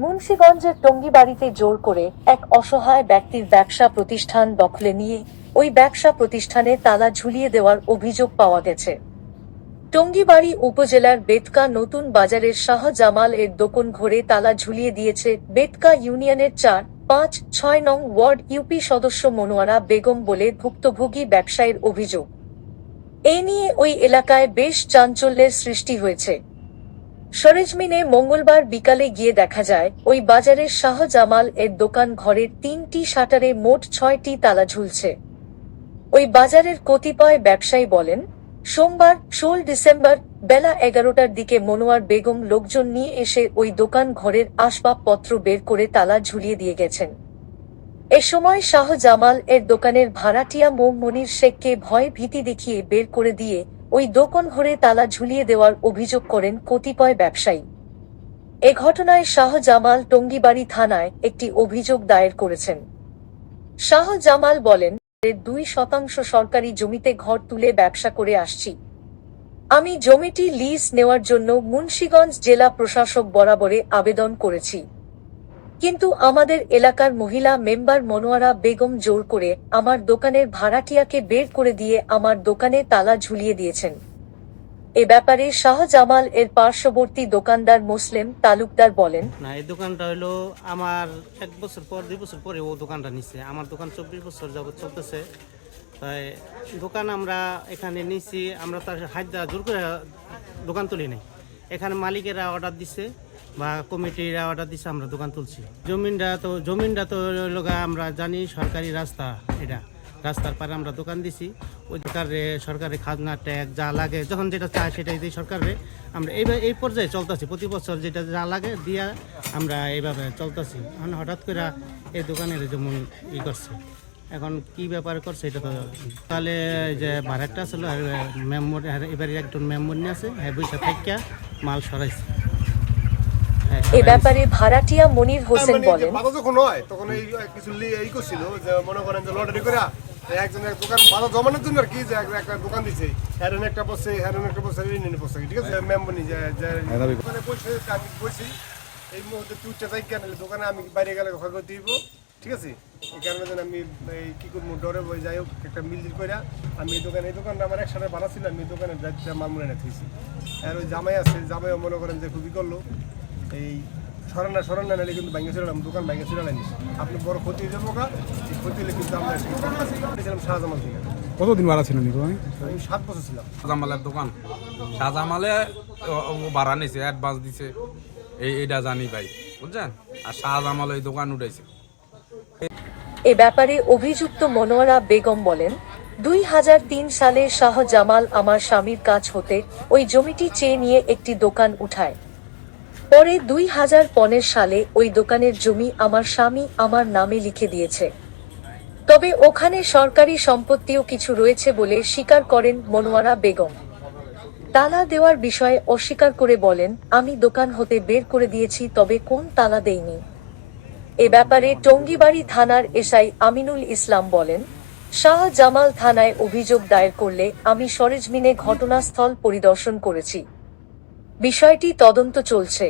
মুন্সিগঞ্জের টঙ্গিবাড়িতে জোর করে এক অসহায় ব্যক্তির ব্যবসা প্রতিষ্ঠান দখলে নিয়ে ওই ব্যবসা প্রতিষ্ঠানে তালা ঝুলিয়ে দেওয়ার অভিযোগ পাওয়া গেছে। টঙ্গিবাড়ি উপজেলার বেতকা নতুন বাজারের শাহ জামাল এর দোকান ঘরে তালা ঝুলিয়ে দিয়েছে বেতকা ইউনিয়নের চার, পাঁচ, ছয় নং ওয়ার্ড ইউপি সদস্য মনোয়ারা বেগম বলে ভুক্তভোগী ব্যবসায়ীর অভিযোগ। এ নিয়ে ওই এলাকায় বেশ চাঞ্চল্যের সৃষ্টি হয়েছে। সরেজমিনে মঙ্গলবার বিকালে গিয়ে দেখা যায়, ওই বাজারের শাহজামাল এর দোকান ঘরের তিনটি শাটারে মোট ছয়টি তালা ঝুলছে। ওই বাজারের কতিপয় ব্যবসায়ী বলেন, সোমবার ষোল ডিসেম্বর বেলা এগারোটার দিকে মনোয়ার বেগম লোকজন নিয়ে এসে ওই দোকান ঘরের আসবাবপত্র বের করে তালা ঝুলিয়ে দিয়ে গেছেন। এ সময় শাহ জামাল এর দোকানের ভাড়াটিয়া মো মনির শেখকে ভয় ভীতি দেখিয়ে বের করে দিয়ে ওই দোকান ঘরে তালা ঝুলিয়ে দেওয়ার অভিযোগ করেন কতিপয় ব্যবসায়ী। এ ঘটনায় শাহ জামাল টঙ্গিবাড়ি থানায় একটি অভিযোগ দায়ের করেছেন। শাহ জামাল বলেন দুই শতাংশ সরকারি জমিতে ঘর তুলে ব্যবসা করে আসছি। আমি জমিটি লিজ নেওয়ার জন্য মুন্সিগঞ্জ জেলা প্রশাসক বরাবরে আবেদন করেছি। কিন্তু আমাদের এলাকার মহিলা মেম্বার মনোয়ারা বেগম জোর করে আমার দোকানের ভাড়াটিয়াকে বের করে দিয়ে আমার দোকানে তালা ঝুলিয়ে দিয়েছেন। এ ব্যাপারে শাহজামাল এর পার্শ্ববর্তী দোকানদার মুসলিম তালুকদার বলেন, না, এই দোকানটা হলো আমার এক বছর পর, দুই বছর পরে ও দোকানটা নিচ্ছে আমার দোকান চব্বিশ বছর যাবত চলতেছে। তাই দোকান আমরা এখানে নিচ্ছি আমরা তার হাজরা জোর করে দোকান তুলি নাই। এখানে মালিকেরা অর্ডার দিচ্ছে বা কমিটিরা অর্ডার দিচ্ছে আমরা দোকান তুলছি। জমিনটা তো জমিনটা তো লগা আমরা জানি সরকারি রাস্তা এটা। রাস্তার পারে আমরা দোকান দিছি। ওই সরকারে সরকারের খাজনা, ট্যাগ যা লাগে, যখন যেটা চায় সেটাই দিই সরকারে। আমরা এইভাবে এই পর্যায়ে চলতেছি। প্রতি বছর যেটা যা লাগে দিয়া আমরা এইভাবে চলতেছি। এখন হঠাৎ করে এই দোকানের যেমন ই করছে। এখন কি ব্যাপার করছে এটা তো তাহলে যে ভাড়াটা ছিল মেম্বর এবারে একজন মেম্বর নিয়ে আছে হ্যাঁ বৈশা থাকিয়া মাল সরাইছে। এ ব্যাপারে ভাড়াটিয়া মনির হোসেন মানে বলেন। বাধা যখন হয় তখন এই কিছু এই করছিল যে মনে করেন যে লটারি করে একজনের দোকান বাধা জমানোর জন্য আর কি যে একটা দোকান দিছে। হেরন একটা বসে হেরন একটা বসে ঋণ বসে। ঠিক আছে? মেম্বনি যে যে দোকানে বসে আমি বসি। এই মুহূর্তে তুইটা যাই কেন? দোকানে আমি বাইরে গেলে ঘর দিব। ঠিক আছে? এই কারণে যেন আমি এই কি করব ডরে বই যাই হোক একটা মিল করে আমি এই দোকানে এই দোকানটা আমার একসাথে ভাড়া ছিল আমি এই দোকানের মামলা এনে থুইছি আর ওই জামাই আছে জামাইও মনে করেন যে খুবই করল এই সরান না সরান না নাহলে কিন্তু ব্যাঙ্গে ছিলাম দোকান ব্যাঙ্গে ছিল না আপনি বড় ক্ষতি হয়ে যাব গা এই ক্ষতি হলে কিন্তু আমরা ছিলাম শাহজামাল থেকে। কতদিন ভাড়া ছিলেন আমি সাত বছর ছিলাম। শাহজামালের দোকান। শাহজামালে ও- ও ভাড়া নিছে অ্যাডভান্স দিছে। এই এটা জানি ভাই বুঝছেন? আর শাহজামাল ওই দোকান উঠেছে এ ব্যাপারে অভিযুক্ত মনোয়ারা বেগম বলেন দুই হাজার তিন সালে শাহ জামাল আমার স্বামীর কাছ হতে ওই জমিটি চেয়ে নিয়ে একটি দোকান উঠায়। পরে দুই হাজার পনেরো সালে ওই দোকানের জমি আমার স্বামী আমার নামে লিখে দিয়েছে। তবে ওখানে সরকারি সম্পত্তিও কিছু রয়েছে বলে স্বীকার করেন মনোয়ারা বেগম। তালা দেওয়ার বিষয়ে অস্বীকার করে বলেন, আমি দোকান হতে বের করে দিয়েছি, তবে কোন তালা দেইনি? এ ব্যাপারে টঙ্গিবাড়ি থানার এসআই আমিনুল ইসলাম বলেন, শাহ জামাল থানায় অভিযোগ দায়ের করলে আমি সরেজমিনে ঘটনাস্থল পরিদর্শন করেছি। বিষয়টি তদন্ত চলছে।